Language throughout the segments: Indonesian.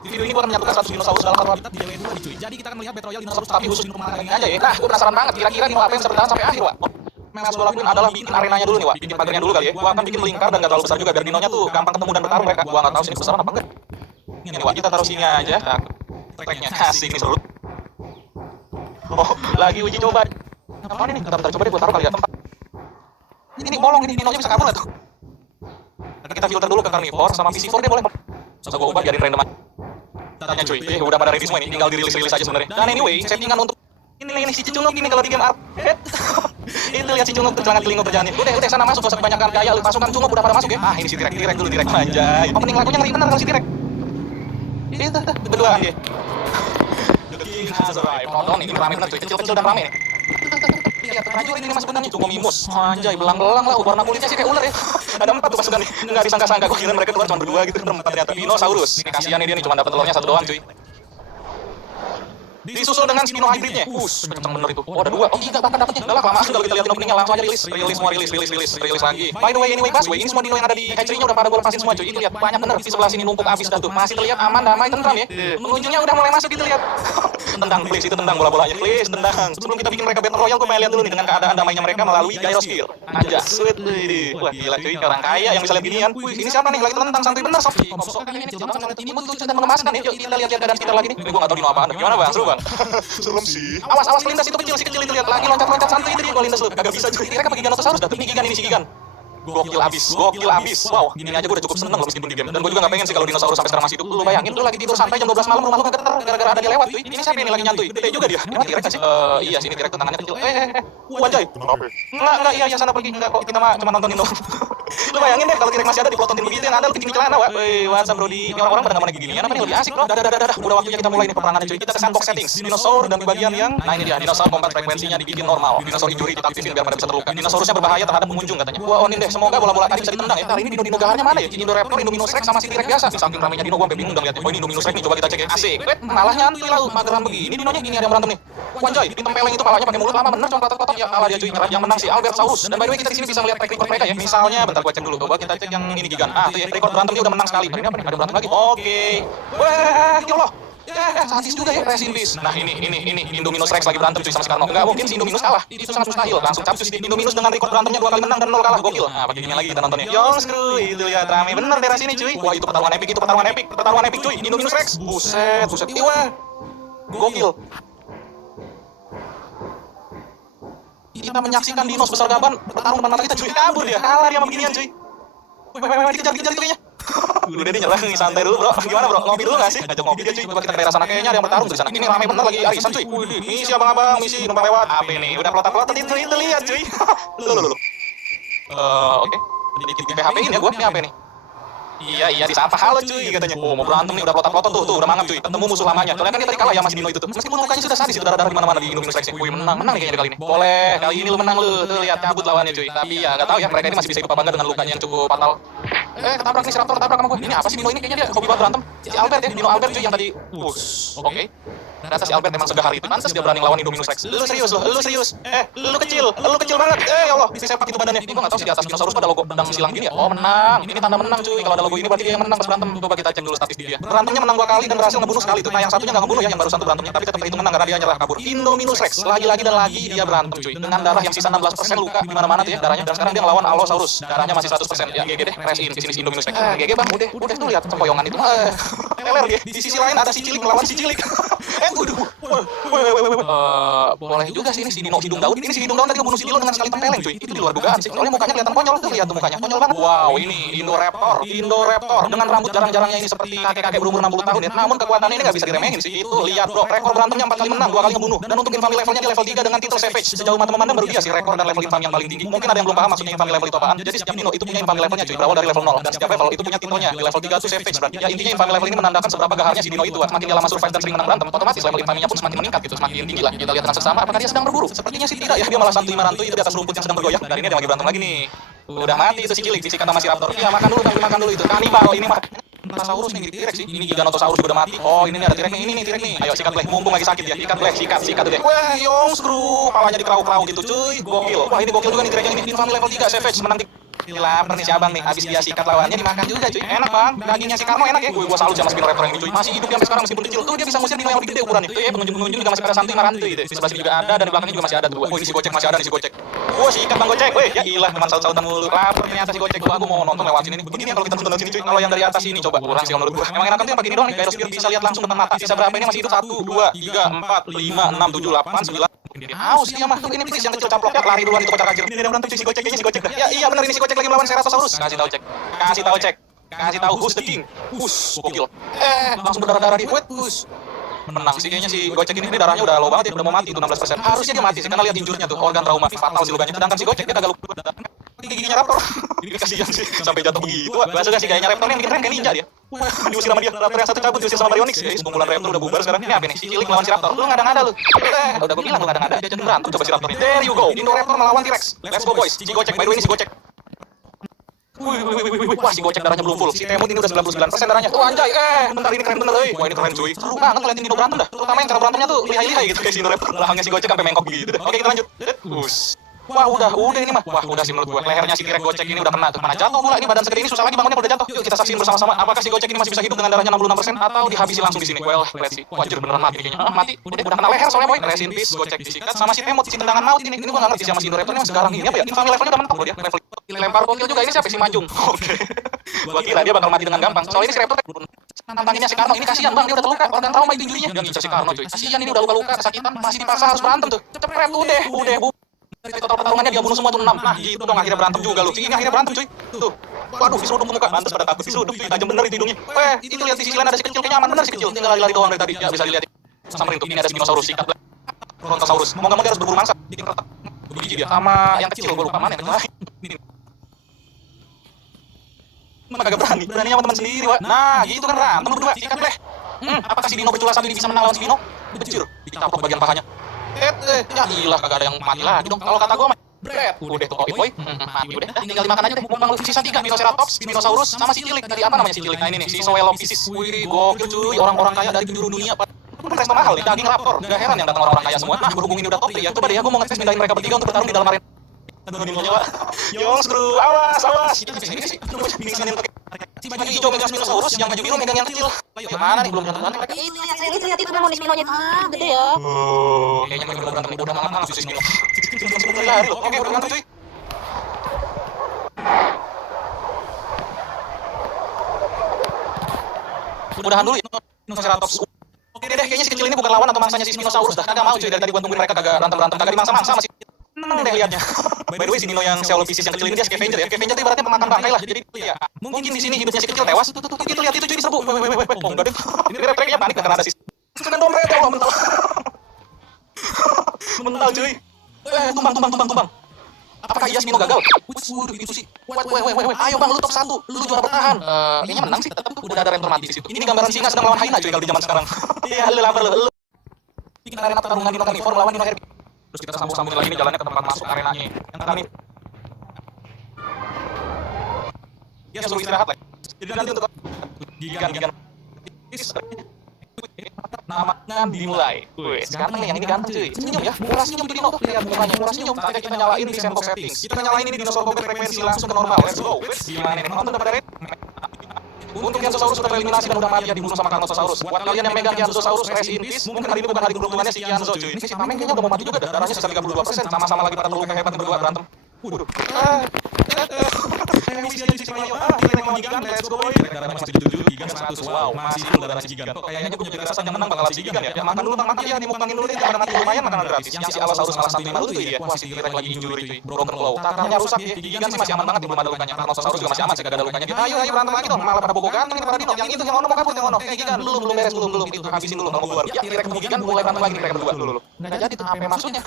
Di video ini gua akan menyatukan 100 dinosaurus dalam satu habitat di DW2 nih cuy. Jadi kita akan melihat Battle Royale dinosaurus tapi khusus dino pemandangan ini aja ya. Nah, gua penasaran banget kira-kira dino apa yang bisa bertahan sampai akhir, Wak. Yang harus gua lakuin adalah bikin arenanya dulu nih, Wak. Bikin pagernya dulu kali ya. Gua akan bikin melingkar dan gak terlalu besar juga biar dinonya tuh gampang ketemu dan bertarung mereka. Gua gak tahu sini besar apa enggak. Ini Wak, kita taruh sini aja. Nah, tracknya asik nih seru. Oh, lagi uji coba. Apa ini? Bentar, coba deh gua taruh kali ya tempat. Ini bolong ini dinonya bisa kabur enggak tuh? Kita filter dulu ke carnivore sama PC4 deh boleh. Bisa gua ubah biarin random aja. Tanya cuy, udah pada ready semua ini, tinggal dirilis aja sebenarnya. Dan anyway, settingan untuk ini si Cicunguk ini kalau di game arcade. Itu lihat si Cunguk tuh celana telinga berjalan. Udah sana masuk, gak usah kebanyakan gaya. Pasukan Cunguk udah pada masuk ya. Ah, ini si T-Rex dulu T-Rex anjay. Opening lagunya ngeri bener kalau si T-Rex. Itu berduaan dia. The King has arrived. Nonton ini rame bener cuy, kecil-kecil dan rame. Lihat prajurit ini mas benernya Cukomimus. Anjay, belang-belang lah, warna kulitnya sih kayak ular ya. Ada 4 tuh pasukan nih. Enggak disangka-sangka, gue kira mereka keluar cuma berdua gitu. Berempat ternyata. Dinosaurus. Ini kasihan nih dia nih, cuma dapat telurnya 1 doang cuy. Disusul dengan Spino hybridnya. Kenceng bener itu. Oh, ada 2. Oh, 3 bahkan dapetnya. Udah lah, kelamaan kalau kita lihat openingnya langsung aja rilis semua, rilis lagi. By the way, anyway, Busway, ini semua dino yang ada di hatchery-nya udah pada gue lepasin semua cuy. Itu lihat banyak bener di sebelah sini numpuk abis dah tuh. Masih terlihat aman, damai, tentram ya. Pengunjungnya udah mulai masuk gitu lihat. Tendang, please, itu tendang bola-bolanya. Please, tendang. Sebelum kita bikin mereka Battle Royale, gue pengen lihat dulu nih dengan keadaan damainya mereka melalui gyrosphere. Aja, sweet lady. Wah, gila cuy, orang kaya yang bisa lihat ginian. Wih, ini siapa nih? Lagi tentang santuy bener, Sof. Sok kali ini kecil banget ngeliat ini betul dan mengemaskan ya. Yuk, kita lihat keadaan sekitar lagi nih. Gue gak tau dino apaan. Gimana bang? Seru bang? Serem sih. Awas lintas itu kecil, si kecil itu lihat lagi loncat santuy itu dia gua lintas lu. Kagak bisa cuy. Kira-kira pakai Giganotosaurus dah. Ini si Gigan. Gokil abis. Wow, gini aja gue udah cukup seneng loh meskipun di game. Dan gue juga gak pengen sih kalau dinosaurus sampai sekarang masih hidup. Lu bayangin, lu lagi tidur santai jam 12 malam, rumah lu kegetar gara-gara ada dia lewat cuy. Ini siapa ini lagi nyantui? Gede juga dia. Emang T-Rex sih? Iya sih, ini T-Rex tuh tangannya kecil. Wajay. Kenapa? Enggak, iya sana pergi. Enggak kok, kita mah cuma nontonin doang. Lu bayangin deh kalau T-Rex masih ada di peloton begitu yang ada lu kecil celana, Wak. What's up bro, di orang-orang pada ngomongin gini. Apa nih lebih asik bro? Dah. Udah waktunya kita mulai nih peperangannya cuy. Kita ke sandbox settings. Dinosaur dan di bagian yang nah ini dia, dinosaur combat frekuensinya dibikin normal. Dinosaur injury kita aktifin biar pada bisa terluka. Dinosaurusnya berbahaya terhadap pengunjung katanya. Gua onin deh, semoga bola-bola tadi bisa ditendang ya. Kali ini dino gaharnya mana ya? Indoraptor, Indominus Rex sama si T-Rex biasa. Saking ramenya dino gua sampai bingung dong lihatnya. Oh ini Indominus Rex nih, coba kita cek ya. Asik. Malah nyantui lah mageran begini dinonya gini ada yang berantem nih. Wanjay, ditempeleng itu palanya pakai mulut lama bener cuma kotak-kotak ya kalah dia cuy. Yang menang si Albertosaurus. Dan by the way kita di sini bisa melihat track record mereka ya. Misalnya bentar gua cek dulu. Coba kita cek yang ini Gigan. Ah, tuh ya, rekor berantem dia udah menang sekali. Ini apa nih? Ada berantem lagi. Oke. Wah, ya Allah. Sadis juga ya, rest in peace. Nah ini Indominus Rex lagi berantem cuy sama Skarno. Enggak mungkin si Indominus kalah. Itu sangat mustahil. Langsung capcus di Indominus dengan rekor berantemnya 2 kali menang dan 0 kalah. Gokil. Nah, pakai gini lagi kita nontonnya. Yong screw itu lihat rame bener daerah sini cuy. Wah, itu pertarungan epic cuy. Indominus Rex. Buset. Wah. Gokil. Kita menyaksikan dino sebesar gaban bertarung depan mata kita cuy. Kabur dia. Kalah dia sama beginian cuy. Wah, dikejar itu kayaknya. Udah dia nyerang nih, santai dulu bro. Gimana bro, ngopi dulu gak sih? Ngajak ngopi dia cuy, coba kita ke daerah sana. Kayaknya ada yang bertarung di sana. Ini rame bener lagi arisan cuy. Misi abang-abang, misi numpang lewat. Apa ini? Udah pelotak-pelotak itu lihat cuy. Lu. Oke. Dikit di PHP-in ya gua, ini apa nih? Iya disapa halo cuy katanya. Oh mau berantem nih udah pelotak-pelotak tuh udah mangap cuy. Ketemu musuh lamanya. Soalnya kan dia tadi kalah ya masih Dino itu tuh. Meskipun mukanya sudah sadis itu darah-darah di mana-mana di Indominus Rex. Wih menang nih kayaknya kali ini. Boleh kali ini lu menang lu. Tuh lihat cabut lawannya cuy. Tapi ya enggak tahu ya mereka ini masih bisa hidup apa enggak dengan lukanya yang cukup fatal. Ketabrak nih si Raptor ketabrak sama gue. Ini apa sih Dino ini kayaknya dia hobi banget berantem. Si Albert ya, Dino Albert cuy yang tadi. Oke. Ternyata si Albert memang segahar itu. Pantes dia berani lawan Indominus Rex. Lu serius. Lu kecil banget. Ya Allah, si sepak itu badannya. Ini gua enggak tahu sih di atas dinosaurus ada logo pedang silang gini ya. Oh, menang. Ini tanda menang cuy. Kalau ada logo ini berarti dia yang menang pas berantem. Coba kita cek dulu statistik dia. Berantemnya menang 2 kali dan berhasil ngebunuh sekali tuh. Nah, yang satunya enggak ngebunuh ya, yang baru satu berantemnya, tapi tetap terhitung menang karena dia nyerah kabur. Indominus Rex lagi-lagi dan lagi dia berantem cuy. Dengan darah yang sisa 16% luka di mana-mana tuh ya darahnya. Dan sekarang dia ngelawan Allosaurus. Darahnya masih 100%. Ya GG deh, rest in sini si Indominus Rex. GG Bang, udah tuh lihat sempoyongan itu. Teler dia. Di sisi lain ada si cilik melawan si cilik. Boleh juga sih ini si Dino Hidung Daun. Ini si Hidung Daun tadi ngebunuh si Dilo dengan sekali tempeleng cuy. Itu di luar dugaan sih. Soalnya mukanya kelihatan konyol tuh, lihat tuh mukanya konyol banget. Wow, ini Indoraptor dengan rambut jarang-jarangnya ini seperti kakek-kakek berumur 60 tahun ya. Namun kekuatannya ini nggak bisa diremehin sih. Itu lihat bro, rekor berantemnya 4 kali menang, 2 kali ngebunuh. Dan untuk infamy levelnya dia level 3 dengan titel Savage. Sejauh mata memandang baru dia sih rekor dan level infamy yang paling tinggi. Mungkin ada yang belum paham maksudnya infamy level itu apaan. Jadi setiap Dino itu punya infamy levelnya cuy, berawal dari level 0 dan setiap level itu punya titelnya. Di level 3 itu Savage berarti. Ya intinya infamy level ini menandakan seberapa gaharnya si Dino itu. Semakin dia lama survive dan sering menang berantem, otomatis level infamy-nya pun semakin meningkat gitu, semakin tinggi lah. Kita lihat dengan seksama apakah dia sedang berburu. Sepertinya sih tidak ya, dia malah santuy merantui itu di atas rumput yang sedang bergoyang. Dan ini dia lagi berantem lagi nih. Udah mati itu si cilik, bisikan sama si Raptor. Iya makan dulu itu. Kanibal ini mah. Saurus nih T-Rex sih. Ini Giganotosaurus juga udah mati. Oh ini nih ada T-Rex nih, ini nih T-Rex nih. Ayo sikat Black, mumpung lagi sakit ya. Sikat tuh deh. Wah yong screw, palanya dikerau-kerau gitu cuy. Gokil. Wah ini gokil juga nih T-Rex yang ini. Infamy level 3 Savage menang lapar nih si abang nih, habis dia sikat lawannya dimakan juga cuy. Enak bang, dagingnya si Karno enak ya. Gua salut sama Spino Raptor yang ini cuy. Masih hidup sampai sekarang meskipun kecil. Tuh dia bisa ngusir Dino yang lebih gede ukurannya. Tuh ya pengunjung-pengunjung juga masih pada santuy marantui itu. Di sebelah sini juga ada dan di belakangnya juga masih ada tuh. Wah ini si Gocek masih ada nih si Gocek. Wah sikat bang Gocek, weh ya ilah teman saut-sautan mulu. Lapar ternyata si Gocek. Gua mau nonton lewat sini nih. Begini kalau kita nonton sini cuy. Kalau yang dari atas ini coba kurang sih menurut gua. Emang enak tuh yang begini doang nih. Gyrosphere bisa lihat langsung depan mata. Sisa berapa ini masih hidup 1, 2, 3, 4, 5, 6, 7, 8, 9. Haus dia mah tuh ini please yang kecil caplok ya lari duluan itu kocak kacir. Ini ada berantem si Gocek kayaknya si Gocek dah. Ya iya benar ini si Gocek lagi melawan Ceratosaurus. Kasih tahu cek. Kasih tahu who's the king. Gokil. Langsung berdarah-darah di wet push. Menang sih kayaknya si Gocek ini darahnya udah low banget ya, udah mau mati itu 16%. Harusnya dia mati sih karena lihat injurnya tuh, organ trauma fatal sih lukanya. Sedangkan si Gocek dia kagak luka. Giginya Raptor. Ini kasihan sih sampai jatuh begitu. Bahasa gak sih kayaknya Raptor yang bikin keren kayak ninja dia. Diusir sama dia, Raptor yang satu cabut diusir sama Baryonyx. Sekumpulan Raptor udah bubar sekarang. Ini apa nih? Si Cilik lawan si Raptor. Lu ngada-ngada lu. Udah gue bilang lu ngada-ngada. Dia jadi berantem coba si Raptor ini. There you go. Indoraptor melawan T-Rex. Let's go boys. Si Gocek, by the way ini si Gocek. Wah si Gocek darahnya belum full. Si Temut ini udah 99% darahnya. Oh anjay, bentar ini keren bener euy. Wah ini keren cuy. Seru banget ngeliatin Dino berantem dah. Terutama yang cara berantemnya tuh lihai-lihai gitu kayak si Indoraptor. Rahangnya si Gocek sampai mengkok gitu dah. Oke kita lanjut. Wah udah ini mah. Wah udah sih menurut gua. Lehernya si T-Rex Gocek ini udah kena tuh. Mana jatuh pula ini badan segede ini susah lagi bangunnya udah jatuh. Yuk kita saksiin bersama-sama apakah si Gocek ini masih bisa hidup dengan darahnya 66% atau dihabisi langsung di sini. Well, let's see. Wajir beneran mati kayaknya. Mati. Udah kena leher soalnya boy. Rest in peace Gocek disikat sama si Temut si tendangan maut ini. Ini gua enggak ngerti sama si Indoraptor ini sekarang ini apa ya? Infamy levelnya udah mentok loh dia. Level lempar gokil juga ini siapa si Majung. Oke. Gua kira dia bakal mati dengan gampang. Soalnya ini si Raptor tantanginnya si Karno ini kasihan bang dia udah terluka organ trauma itu injurinya. Yang ngincar si Karno cuy. Kasihan ini udah luka-luka kesakitan masih dipaksa harus berantem tuh. Cepet udah bu. Dari total pertarungannya dia bunuh semua tuh 6. Nah gitu dong akhirnya berantem juga lu. Ini akhirnya berantem cuy. Tuh. Waduh diseruduk ke muka. Pantes pada takut diseruduk. Tajam bener itu hidungnya. Itu lihat di sisi lain ada si kecil kayaknya aman bener si kecil. Tinggal lari-lari doang dari tadi. Ya bisa dilihat. Samperin tuh ini ada Spinosaurus sikat. Brontosaurus. Mau enggak mau dia harus berburu mangsa. Bikin retak. Biji dia sama yang kecil gua lupa mana yang kecil. Ini. Mana kagak berani. Beraninya sama teman sendiri, Wak. Nah, gitu kan berantem berdua. Sikat deh. Apakah si Dino berculasan ini bisa menang lawan si Dino? Becir. Ditaplok bagian pahanya. Ya ilah kagak ada yang mati lagi dong. Kalau kata gua mah Bret, udah tuh kopi boy, mati udah. Tinggal dimakan aja deh. Mumpung lu sisa 3 Minoceratops, Spinosaurus, sama si Cilik. Dari apa namanya si Cilik? Nah ini nih, si Zoelophysis. Wih, gokil cuy. Orang-orang kaya dari penjuru dunia. Resto mahal nih, daging raptor. Gak heran yang datang orang-orang kaya semua. Nah, berhubung ini udah top ya. Coba deh ya, gua mau ngetes mindahin mereka bertiga untuk bertarung di dalam arena. Aduh, Dinonya, Pak. Yong, screw. Awas. Itu sini sih. Bingung pakai. Si baju hijau megang Spinosaurus, yang baju biru megang yang kecil. Yang mana nih belum kelihatan mereka? Itu lihat itu memang Spinonya. Gede ya. Kayaknya mereka udah berantem udah banget si Spino. Sebentar lari loh. Oke, udah berantem cuy. Udahan dulu ya. Minoceratops. Oke deh, kayaknya si kecil ini bukan lawan atau mangsanya si Spinosaurus dah. Kagak mau cuy dari tadi gua tungguin mereka kagak berantem-berantem, kagak dimangsa-mangsa masih. Deh lihatnya. By the way si Dino yang Zoelophysis yang kecil ini dia scavenger ya. Scavenger itu ibaratnya pemakan bangkai lah. Jadi ya, mungkin di sini hidupnya si kecil tewas. Tuh gitu lihat itu cuy diserbu. Oh enggak deh. Ini refleksnya panik karena ada si. Kena dompet ya Allah mental. Mental cuy. Tumbang. Apakah iya Spino gagal? Waduh itu sih. Ayo bang lu top 1. Lu juara bertahan. Kayaknya menang sih tetap udah ada Raptor mati di situ. Ini gambaran singa sedang melawan hyena cuy kalau di zaman sekarang. Iya lu lapar lu. Bikin arena pertarungan Dino Carnivore melawan Dino Herbivore. Terus kita sambung-sambungin lagi nih jalannya ke tempat masuk arenanya. Yang kami. Ya suruh istirahat lah. Jadi nanti untuk gigan. Namanya dimulai. Wih, sekarang nih yang ini ganteng cuy. Senyum ya. Murah senyum tuh Dino tuh. Lihat mukanya murah senyum. Saatnya kita nyalain di sandbox settings. Kita nyalain ini dinosaur kombat frekuensi langsung ke normal. Let's go. Gimana nih? Nonton dapat dari. Untuk Gigantosaurus sudah tereliminasi dan udah mati ya dibunuh sama Carnosaurus. Buat kalian yang megang Gigantosaurus rest in peace, mungkin hari ini bukan hari keberuntungannya si Gianzo cuy. Ini si Pamen kayaknya udah mau mati juga dah. Darahnya sisa 32%. Sama-sama lagi pada terluka hebat berdua berantem. Waduh. Let's go boy. Darahnya masih 77, Gigan 100. Wow, masih full darah si Gigan. Kayaknya gue punya rasa yang menang bakal si Gigan ya. Ya makan dulu bang, mati ya, dimukangin dulu deh. Jangan mati lumayan makanan gratis. Yang si Allosaurus salah satu malu tuh ya. Wah si T-Rex lagi injury cuy. Broken claw. Takarnya rusak ya. Gigan sih masih aman banget, belum ada lukanya. Carnosaurus juga masih aman sih, gak ada lukanya. Ayo berantem lagi dong. Malah pada bobogan ini pada Dino. Yang itu yang ono mau kabur yang ono. Gigan belum beres belum itu habisin dulu mau keluar. Ya T-Rex Gigan mulai berantem lagi mereka berdua dulu. Enggak jadi tuh apa maksudnya?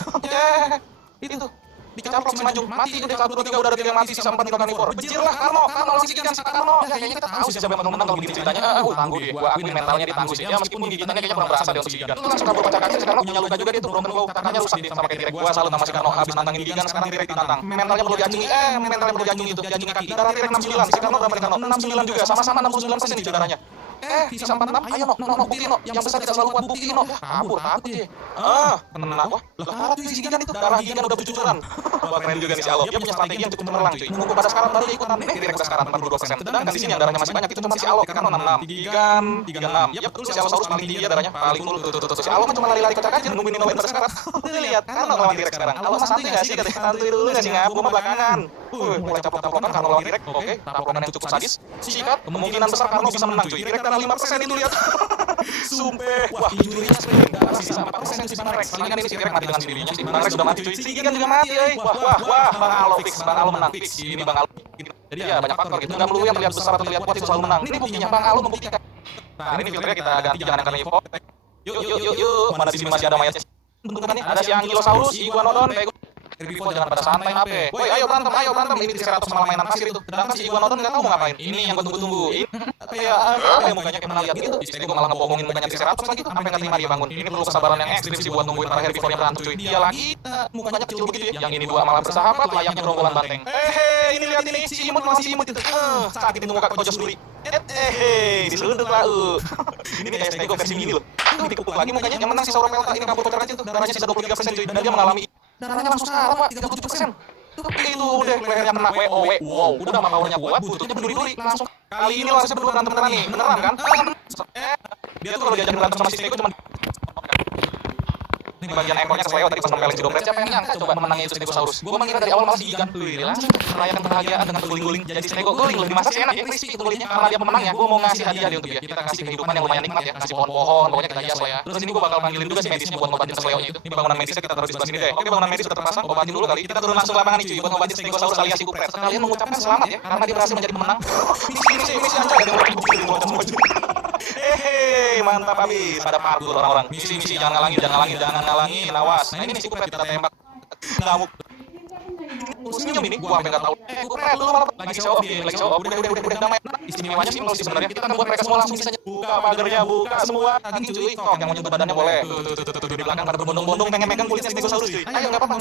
Itu tuh. Dicaplok si Majung, mati udah 1, 2, 3 udah ada 3 yang mati, sisa 4 Dino Carnivore. Bejir lah Karno lawan si Gigan, Karno. Ya kayaknya kita tahu sih siapa yang menang kalau begini ceritanya. Tangguh dia, gua akuin mentalnya dia tangguh sih. Ya meskipun gigitannya kayaknya kurang berasa dia untuk si Gigan. Lu langsung kabur kocak-kacir si Karno punya luka juga dia tuh, broken claw, kakinya rusak dia sama kayak T-Rex. Gua salut sama si Karno, habis nantangin Gigan sekarang T-Rex ditantang. Mentalnya perlu diacungi, mentalnya perlu diacungi itu, diacungi kaki. Darah T-Rex 69, si Karno berapa nih Karno? 69 juga, sama-sama 69% nih darahnya. Sisa 46, ayo no, buktiin no. Yang besar tidak selalu kuat, buktiin no. Kabur, takut dia. Kena aku. Lah, parah cuy, si Gigan itu. Darah Gigan udah bercucuran. Wah, keren juga nih si Alok. Dia punya strategi yang cukup cemerlang cuy. Nunggu pada sekarang baru dia ikutan. Direct sekarang 42%. Sedangkan di sini yang darahnya masih banyak itu cuma si Alok, kan 66. Gigan 36. Ya betul, si Allosaurus paling tinggi ya darahnya, paling full. Tuh. Si Alok kan cuma lari-lari kocak aja nungguin Nino pada sekarang. Lihat, kan lawan direct sekarang. Alok mas santai enggak sih? Katanya santai dulu enggak sih, ngaku mah belakangan. Mulai caplok-caplokan karena lawan direct. Oke, taplokan yang cukup sadis. Sikat, kemungkinan besar Karno bisa menang cuy. Direct darah 5% itu lihat. Sumpah. Wah, injurinya sering. Darah sisa 4% si Bang Rex. Palingan ini si direct mati dengan sendirinya. Si Bang Rex sudah mati cuy. Si Gigan juga mati euy. Wah, Bang Alo fix. Bang Alo menang fix. Ini Bang Alo. Jadi ya banyak faktor gitu. Enggak melulu yang terlihat besar atau terlihat kuat itu selalu menang. Ini buktinya Bang Alo membuktikan. Nah, ini filternya kita ganti jangan karena Evo. Yuk. Mana di sini masih ada mayat. Bentukannya ada si Ankylosaurus, si Iguanodon, Herbivore jangan pada santai HP. Woi, ayo berantem. Ini Triceratops malah mainan pasir itu. Sedangkan si Iguanodon nggak tahu mau ngapain. Ini yang gue tunggu-tunggu. Ini kayak mukanya kayak pernah lihat gitu. Istri gue malah ngebohongin mukanya Triceratops lagi tuh. Sampai nggak terima dia bangun. Ini perlu kesabaran yang ekstrim sih buat nungguin para herbivore yang berantem cuy. Dia lagi mukanya kecil begitu ya. Yang ini dua malah bersahabat layaknya gerombolan banteng. Ini lihat ini si imut itu. Sakit itu muka kocos duri. Diselunduk lah. Ini kayak Stego versi mini loh. Dipukul lagi mukanya. Yang menang si Sauropelta ini kabur kocar aja tuh. Darahnya sisa 23% cuy. Dan dia mengalami darahnya langsung salah pak, 37%. Itu udah lehernya kena wow, udah mah powernya kuat, bututnya berduri-duri langsung. Kali ini langsung berdua berantem beneran nih, beneran kan? Dia tuh kalau diajakin berantem sama si Stego cuma ini bagian ekornya kesleo tadi pas nempelin si dompet. Siapa yang nyangka coba menangnya itu Stegosaurus? Gua mengira dari awal malah si Gigan. Langsung merayakan kebahagiaan dengan berguling-guling. Jadi Stego guling lebih masak enak ya, crispy itu gulingnya. Karena dia pemenang ya, gua mau ngasih hadiah dia untuk dia. Kita kasih kehidupan yang lumayan nikmat ya, kasih pohon-pohon, pokoknya kita hias lah ya. Terus ini gua bakal panggilin juga si Mantisnya buat ngobatin kesleonya itu. Ini bangunan Mantisnya kita taruh di sebelah sini deh. Oke, bangunan Mantis sudah terpasang, obatin dulu kali. Kita turun langsung lapangan nih cuy buat ngobatin Stegosaurus alias si Kupret. Sekalian mengucapkan selamat ya, karena dia berhasil menjadi pemenang. Misi anjay ada yang loncat semua cuy. Mantap habis pada parkur orang-orang. Misi jangan ngalangin, awas. Nah ini si Kupret kita tembak. Ngamuk. Senyum ini gua sampai enggak tahu. Kupret lu malah lagi show off. Udah damai. Istimewanya sih sih sebenarnya. Kita kan buat mereka semua langsung bisa buka pagarnya, buka semua. Daging cuy. Kok yang mau nyentuh badannya boleh. Tuh di belakang pada berbondong-bondong pengen megang kulitnya Stegosaurus cuy. Ayo enggak apa-apa.